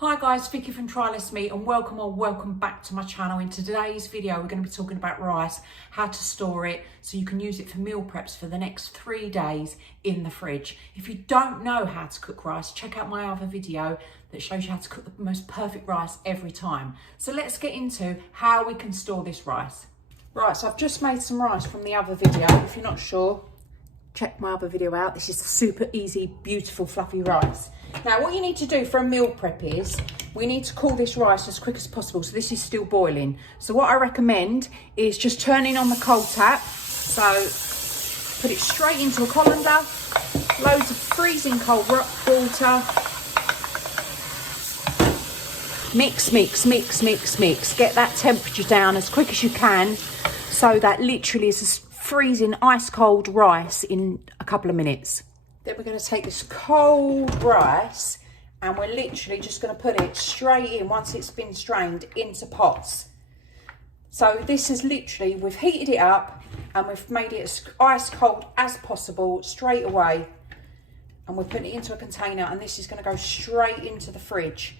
Hi guys, Vicky from Trylessmeat and welcome back to my channel. In today's video we're going to be talking about rice, how to store it so you can use it for meal preps for the next 3 days in the fridge. If you don't know how to cook rice, check out my other video that shows you how to cook the most perfect rice every time. So let's get into how we can store this rice. Right, so I've just made some rice from the other video. If you're not sure, check my other video out. This is super easy, beautiful, fluffy rice. Now, what you need to do for a meal prep is we need to cool this rice as quick as possible. So this is still boiling. So what I recommend is just turning on the cold tap. So put it straight into a colander, loads of freezing cold water. Mix, mix, mix, mix, mix. Get that temperature down as quick as you can so that literally is freezing ice cold rice in a couple of minutes. Then we're going to take this cold rice and we're literally just going to put it straight in once it's been strained into pots. So this is literally, we've heated it up and we've made it as ice cold as possible straight away. And we're putting it into a container and this is going to go straight into the fridge.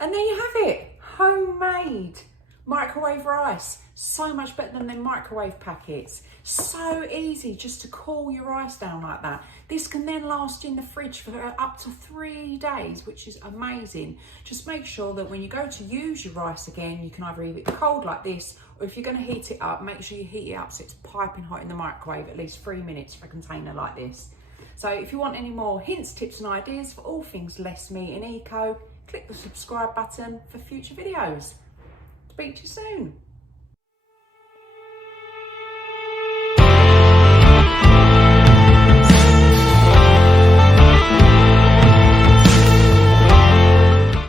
And there you have it, homemade microwave rice. So much better than the microwave packets. So easy just to cool your rice down like that. This can then last in the fridge for up to 3 days, which is amazing. Just make sure that when you go to use your rice again, you can either eat it cold like this, or if you're going to heat it up, make sure you heat it up so it's piping hot in the microwave, at least 3 minutes for a container like this. So if you want any more hints, tips and ideas for all things less meat and eco, click the subscribe button for future videos. Speak to you soon.